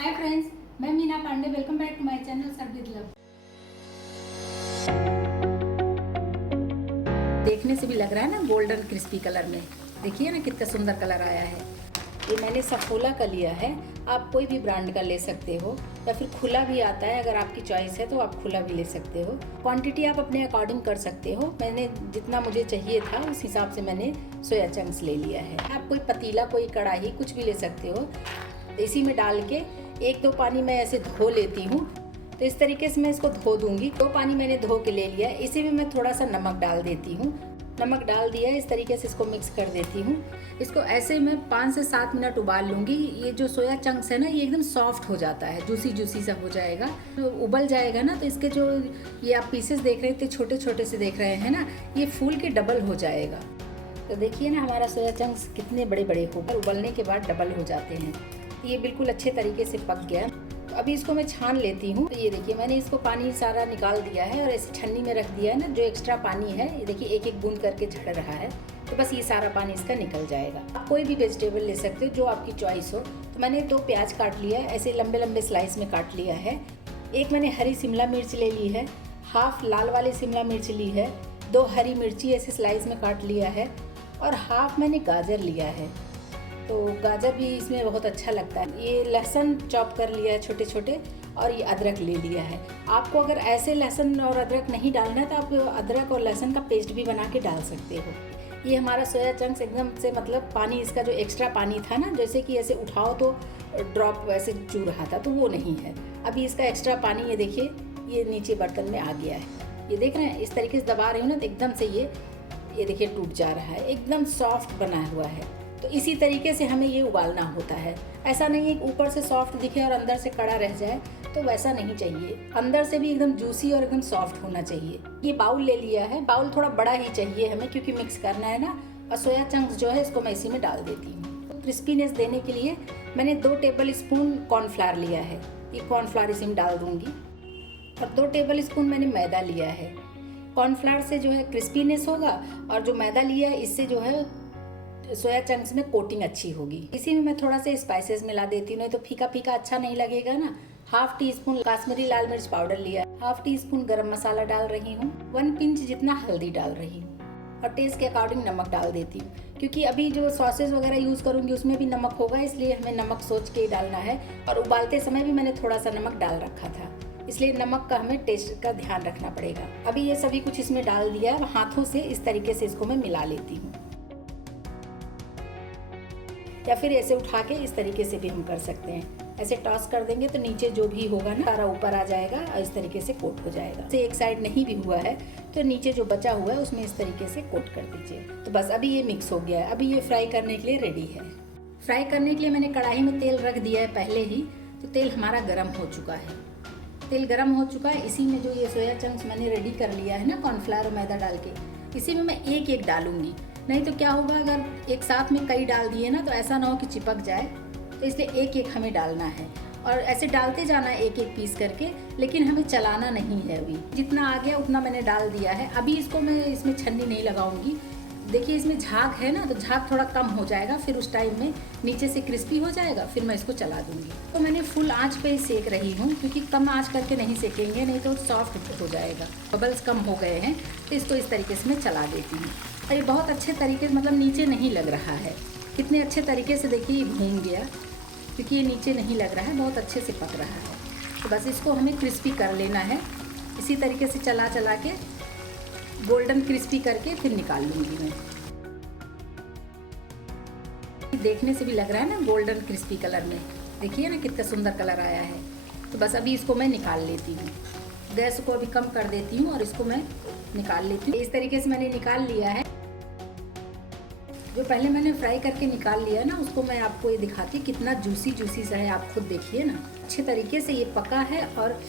हाय friends, मैं Meena Pandey. Welcome back to my channel serve with love. देखने से भी लग रहा है ना गोल्डन क्रिस्पी कलर में। देखिए ना कितना सुंदर कलर आया है। ये मैंने सफोला का लिया है, आप कोई भी ब्रांड का ले सकते हो या फिर खुला भी आता है। अगर आपकी चॉइस है तो आप खुला भी ले सकते हो। क्वांटिटी आप अपने अकॉर्डिंग कर सकते हो। मैंने जितना मुझे चाहिए था उस हिसाब से मैंने सोया चंक्स ले लिया है। आप कोई पतीला, कोई कढ़ाई, कुछ भी ले सकते हो। इसी में डाल के एक दो पानी मैं ऐसे धो लेती हूँ। तो इस तरीके से मैं इसको धो दूंगी। दो पानी मैंने धो के ले लिया। इसी में मैं थोड़ा सा नमक डाल देती हूँ। नमक डाल दिया, इस तरीके से इसको मिक्स कर देती हूँ। इसको ऐसे मैं 5 से 7 मिनट उबाल लूँगी। ये जो सोया चंक्स है ना, ये एकदम सॉफ्ट हो जाता है, जूसी जूसी सा हो जाएगा। तो उबल जाएगा ना, तो इसके जो ये आप पीसेस देख रहे थे, छोटे छोटे से देख रहे हैं ना, ये फूल के डबल हो जाएगा। तो देखिए ना हमारा सोया चंक्स कितने बड़े बड़े होकर उबलने के बाद डबल हो जाते हैं। ये बिल्कुल अच्छे तरीके से पक गया। तो अभी इसको मैं छान लेती हूँ। तो ये देखिए मैंने इसको पानी सारा निकाल दिया है और ऐसे छन्नी में रख दिया है ना। जो एक्स्ट्रा पानी है ये देखिए एक एक बूंद करके झड़ रहा है। तो बस ये सारा पानी इसका निकल जाएगा। आप कोई भी वेजिटेबल ले सकते हो जो आपकी चॉइस हो। तो मैंने 2 प्याज काट लिया है, ऐसे लंबे लंबे स्लाइस में काट लिया है। एक मैंने हरी शिमला मिर्च ले ली है, हाफ लाल वाली शिमला मिर्च ली है, 2 हरी मिर्ची ऐसे स्लाइस में काट लिया है और हाफ मैंने गाजर लिया है। तो गाजर भी इसमें बहुत अच्छा लगता है। ये लहसुन चॉप कर लिया है छोटे छोटे और ये अदरक ले लिया है। आपको अगर ऐसे लहसुन और अदरक नहीं डालना है तो आप अदरक और लहसुन का पेस्ट भी बना के डाल सकते हो। ये हमारा सोया चंक्स एकदम से मतलब पानी इसका जो एक्स्ट्रा पानी था ना, जैसे कि ऐसे उठाओ तो ड्रॉप ऐसे चू रहा था, तो वो नहीं है। अभी इसका एक्स्ट्रा पानी ये देखिए ये नीचे बर्तन में आ गया है। ये देख रहे हैं, इस तरीके से दबा रही हूँ ना तो एकदम से ये देखिए टूट जा रहा है, एकदम सॉफ्ट बना हुआ है। तो इसी तरीके से हमें ये उबालना होता है। ऐसा नहीं है ऊपर से सॉफ्ट दिखे और अंदर से कड़ा रह जाए, तो वैसा नहीं चाहिए। अंदर से भी एकदम जूसी और एकदम सॉफ्ट होना चाहिए। ये बाउल ले लिया है। बाउल थोड़ा बड़ा ही चाहिए हमें क्योंकि मिक्स करना है ना। और सोया चंक्स जो है इसको मैं इसी में डाल देती हूँ। तो क्रिस्पीनेस देने के लिए मैंने 2 टेबल स्पून कॉर्नफ्लावर लिया है। ये कॉर्नफ्लावर इसी में डाल दूँगी और 2 टेबल स्पून मैंने मैदा लिया है। कॉर्नफ्लावर से जो है क्रिस्पीनेस होगा और जो मैदा लिया है इससे जो है सोया चंक्स में कोटिंग अच्छी होगी। इसी में मैं थोड़ा सा स्पाइसेस मिला देती हूँ, नहीं तो फीका फीका अच्छा नहीं लगेगा ना। हाफ टी स्पून काश्मीरी लाल मिर्च पाउडर लिया, हाफ टी स्पून गरम मसाला डाल रही हूँ, 1 पिंच जितना हल्दी डाल रही हूँ और टेस्ट के अकॉर्डिंग नमक डाल देती हूँ। क्योंकि अभी जो सॉसेस वगैरह यूज़ करूँगी उसमें भी नमक होगा, इसलिए हमें नमक सोच के ही डालना है। और उबालते समय भी मैंने थोड़ा सा नमक डाल रखा था, इसलिए नमक का हमें टेस्ट का ध्यान रखना पड़ेगा। अभी ये सभी कुछ इसमें डाल दिया। अब हाथों से इस तरीके से इसको मैं मिला लेती हूँ, या फिर ऐसे उठा के इस तरीके से भी हम कर सकते हैं। ऐसे टॉस कर देंगे तो नीचे जो भी होगा ना सारा ऊपर आ जाएगा और इस तरीके से कोट हो जाएगा। से एक साइड नहीं भी हुआ है तो नीचे जो बचा हुआ है उसमें इस तरीके से कोट कर दीजिए। तो बस अभी ये मिक्स हो गया है। अभी ये फ्राई करने के लिए रेडी है। फ्राई करने के लिए मैंने कढ़ाई में तेल रख दिया है पहले ही। तो तेल हमारा गर्म हो चुका है। तेल गर्म हो चुका है। इसी में जो ये सोया चंक्स मैंने रेडी कर लिया है ना कॉर्नफ्लावर और मैदा डाल के, इसी में मैं एक एक डालूंगी। नहीं तो क्या होगा, अगर एक साथ में कई डाल दिए ना तो ऐसा ना हो कि चिपक जाए। तो इसलिए एक एक हमें डालना है और ऐसे डालते जाना है एक एक पीस करके, लेकिन हमें चलाना नहीं है। अभी जितना आ गया उतना मैंने डाल दिया है। अभी इसको मैं इसमें छन्नी नहीं लगाऊंगी। देखिए इसमें झाग है ना, तो झाग थोड़ा कम हो जाएगा, फिर उस टाइम में नीचे से क्रिस्पी हो जाएगा, फिर मैं इसको चला दूंगी। तो मैंने फुल आंच पे ही सेक रही हूँ क्योंकि कम आंच करके नहीं सेकेंगे, नहीं तो सॉफ्ट हो जाएगा। बबल्स कम हो गए हैं तो इसको इस तरीके से मैं चला देती हूँ। और ये बहुत अच्छे तरीके से मतलब नीचे नहीं लग रहा है। कितने अच्छे तरीके से देखिए ये भून गया, क्योंकि ये नीचे नहीं लग रहा है, बहुत अच्छे से पक रहा है। तो बस इसको हमें क्रिस्पी कर लेना है। इसी तरीके से चला चला के गोल्डन क्रिस्पी करके फिर निकाल लूँगी मैं। देखने से भी लग रहा है ना गोल्डन क्रिस्पी कलर में। देखिए ना कितना सुंदर कलर आया है। तो बस अभी इसको मैं निकाल लेती हूँ। गैस को अभी कम कर देती हूँ और इसको मैं निकाल लेती हूँ। इस तरीके से मैंने निकाल लिया है। जो पहले मैंने फ्राई करके निकाल लिया ना, उसको मैं आपको ये दिखाती हूँ कितना जूसी जूसी सा है। आप खुद देखिए ना, अच्छे तरीके से ये पका है और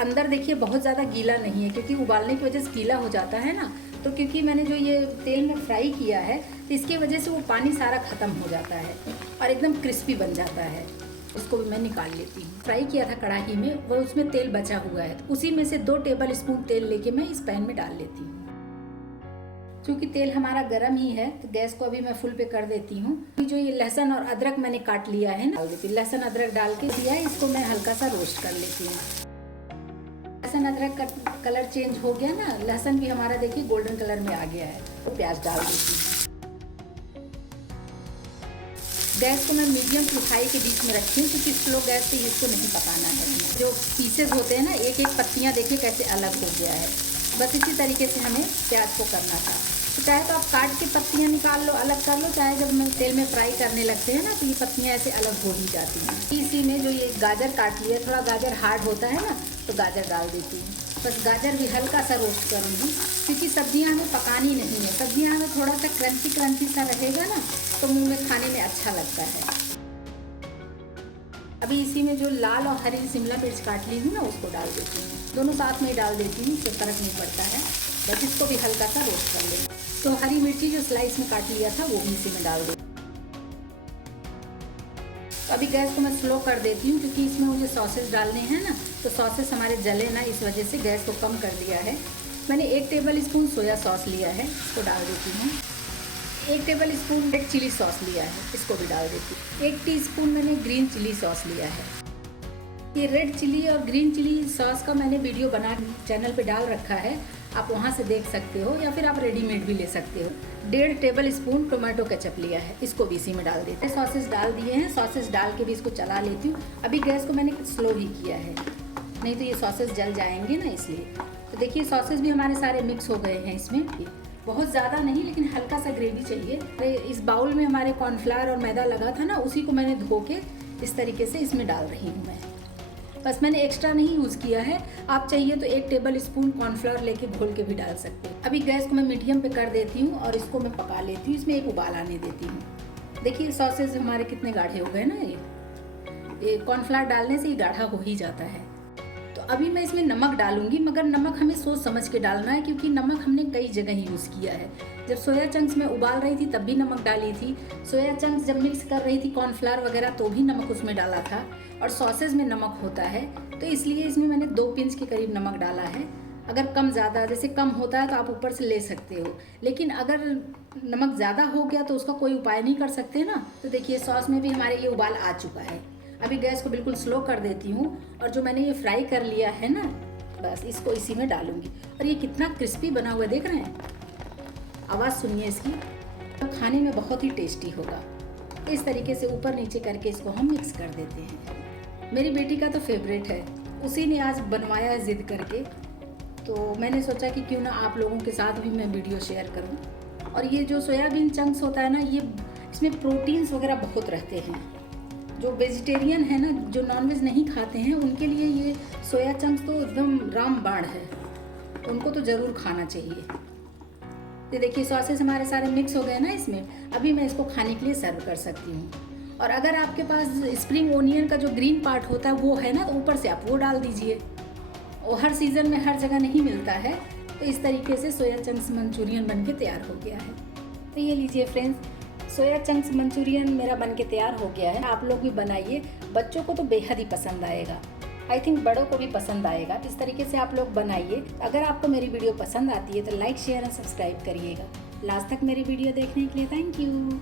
अंदर देखिए बहुत ज़्यादा गीला नहीं है, क्योंकि उबालने की वजह से गीला हो जाता है ना। तो क्योंकि मैंने जो ये तेल में फ्राई किया है तो इसकी वजह से वो पानी सारा ख़त्म हो जाता है और एकदम क्रिस्पी बन जाता है। उसको भी मैं निकाल लेती हूँ। फ्राई किया था कढ़ाई में, वो उसमें तेल बचा हुआ है, तो उसी में से 2 टेबल स्पून तेल लेके मैं इस पैन में डाल लेती हूँ। क्योंकि तेल हमारा गर्म ही है तो गैस को अभी मैं फुल पे कर देती हूँ। जो ये लहसुन और अदरक मैंने काट लिया है ना, डाल देती हूँ। लहसुन अदरक डाल के दिया है, इसको मैं हल्का सा रोस्ट कर लेती हूँ। लहसुन अदरक का कलर चेंज हो गया ना, लहसुन भी हमारा देखिए गोल्डन कलर में आ गया है। तो प्याज डाल देती हूँ। गैस को मैं मीडियम टू हाई के बीच में रखी हूँ, क्योंकि स्लो गैस पे इसको नहीं पकाना है। जो पीसेज होते हैं ना, एक एक पत्तियाँ देखिए कैसे अलग हो गया है। बस इसी तरीके से हमें प्याज को करना था। तो चाहे तो आप काट के पत्तियाँ निकाल लो, अलग कर लो, चाहे जब मैं तेल में फ्राई करने लगते हैं ना तो ये पत्तियाँ ऐसे अलग हो ही जाती हैं। इसी में जो ये गाजर काट लिया, थोड़ा गाजर हार्ड होता है ना, तो गाजर डाल देती हूँ। बस गाजर भी हल्का सा रोस्ट करूँगी, क्योंकि सब्जियाँ हमें पकानी नहीं है। सब्जियाँ हमें थोड़ा सा क्रंची क्रंची सा रहेगा ना, तो मुँह में खाने में अच्छा लगता है। अभी इसी में जो लाल और हरी शिमला मिर्च काट ली हूँ ना, उसको डाल देती हूँ। दोनों साथ में ही डाल देती हूँ, इससे फ़र्क नहीं पड़ता है। बस इसको भी हल्का सा रोस्ट कर लें। तो हरी मिर्ची जो स्लाइस में काट लिया था वो भी इसी में डाल देती हूँ। तो अभी गैस को मैं स्लो कर देती हूँ, क्योंकि इसमें मुझे सॉसेस डालने हैं ना, तो सॉसेस हमारे जले ना, इस वजह से गैस को कम कर दिया है। मैंने 1 टेबल स्पून सोया सॉस लिया है, इसको डाल देती हूँ। 1 tablespoon red chilli sauce लिया है, इसको भी डाल देती हूँ। 1 टीस्पून मैंने ग्रीन चिली सॉस लिया है। ये रेड चिली और ग्रीन चिली सॉस का मैंने वीडियो बना चैनल पे डाल रखा है, आप वहाँ से देख सकते हो, या फिर आप रेडीमेड भी ले सकते हो। 1.5 टेबल स्पून टोमेटो केचप लिया है, इसको भी इसी में डाल देते हैं। सॉसेस डाल दिए हैं, सॉसेस डाल के भी इसको चला लेती हूँ। अभी गैस को मैंने स्लो ही किया है, नहीं तो ये सॉसेस जल जाएंगे ना, इसलिए। तो देखिए सॉसेस भी हमारे सारे मिक्स हो गए हैं इसमें। बहुत ज़्यादा नहीं, लेकिन हल्का सा ग्रेवी चाहिए। इस बाउल में हमारे कॉर्नफ्लावर और मैदा लगा था ना, उसी को मैंने धो के इस तरीके से इसमें डाल रही हूँ मैं। बस मैंने एक्स्ट्रा नहीं यूज़ किया है। आप चाहिए तो 1 टेबल स्पून कॉर्नफ्लावर लेके घोल के भी डाल सकते हैं। अभी गैस को मैं मीडियम पे कर देती हूँ और इसको मैं पका लेती हूँ। इसमें एक उबाल आने देती हूँ। देखिए सॉसेज हमारे कितने गाढ़े हो गए ना, ये कॉर्नफ्लावर डालने से ही गाढ़ा हो ही जाता है। तो अभी मैं इसमें नमक डालूंगी, मगर नमक हमें सोच समझ के डालना है, क्योंकि नमक हमने कई जगह यूज़ किया है। जब सोया चंक्स में उबाल रही थी तब भी नमक डाली थी, सोया चंक्स जब मिक्स कर रही थी कॉर्नफ्लावर वगैरह तो भी नमक उसमें डाला था, और सॉसेज में नमक होता है, तो इसलिए इसमें मैंने 2 पिंच के करीब नमक डाला है। अगर कम ज़्यादा जैसे कम होता है तो आप ऊपर से ले सकते हो, लेकिन अगर नमक ज़्यादा हो गया तो उसका कोई उपाय नहीं कर सकते ना। तो देखिए सॉस में भी हमारे ये उबाल आ चुका है। अभी गैस को बिल्कुल स्लो कर देती हूँ, और जो मैंने ये फ्राई कर लिया है ना, बस इसको इसी में डालूंगी। और ये कितना क्रिस्पी बना हुआ देख रहे हैं, आवाज़ सुनिए इसकी, तो खाने में बहुत ही टेस्टी होगा। इस तरीके से ऊपर नीचे करके इसको हम मिक्स कर देते हैं। मेरी बेटी का तो फेवरेट है, उसी ने आज बनवाया है ज़िद करके, तो मैंने सोचा कि क्यों ना आप लोगों के साथ भी मैं वीडियो शेयर करूं। और ये जो सोयाबीन चंक्स होता है ना, ये इसमें प्रोटीन्स वगैरह बहुत रहते हैं। जो वेजिटेरियन है ना, जो नॉनवेज नहीं खाते हैं, उनके लिए ये सोया चंक्स तो एकदम रामबाण है, उनको तो ज़रूर खाना चाहिए। तो देखिए सॉसेस हमारे सारे मिक्स हो गए ना इसमें। अभी मैं इसको खाने के लिए सर्व कर सकती हूँ। और अगर आपके पास स्प्रिंग ओनियन का जो ग्रीन पार्ट होता है वो है ना, तो ऊपर से आप वो डाल दीजिए। और हर सीज़न में हर जगह नहीं मिलता है। तो इस तरीके से सोया चंक्स मंचूरियन बनके तैयार हो गया है। तो ये लीजिए फ्रेंड्स, सोया चंक्स मंचूरियन मेरा बनके तैयार हो गया है। आप लोग भी बनाइए, बच्चों को तो बेहद ही पसंद आएगा। आई थिंक बड़ों को भी पसंद आएगा। इस तरीके से आप लोग बनाइए। अगर आपको मेरी वीडियो पसंद आती है तो लाइक शेयर और सब्सक्राइब करिएगा। लास्ट तक मेरी वीडियो देखने के लिए थैंक यू।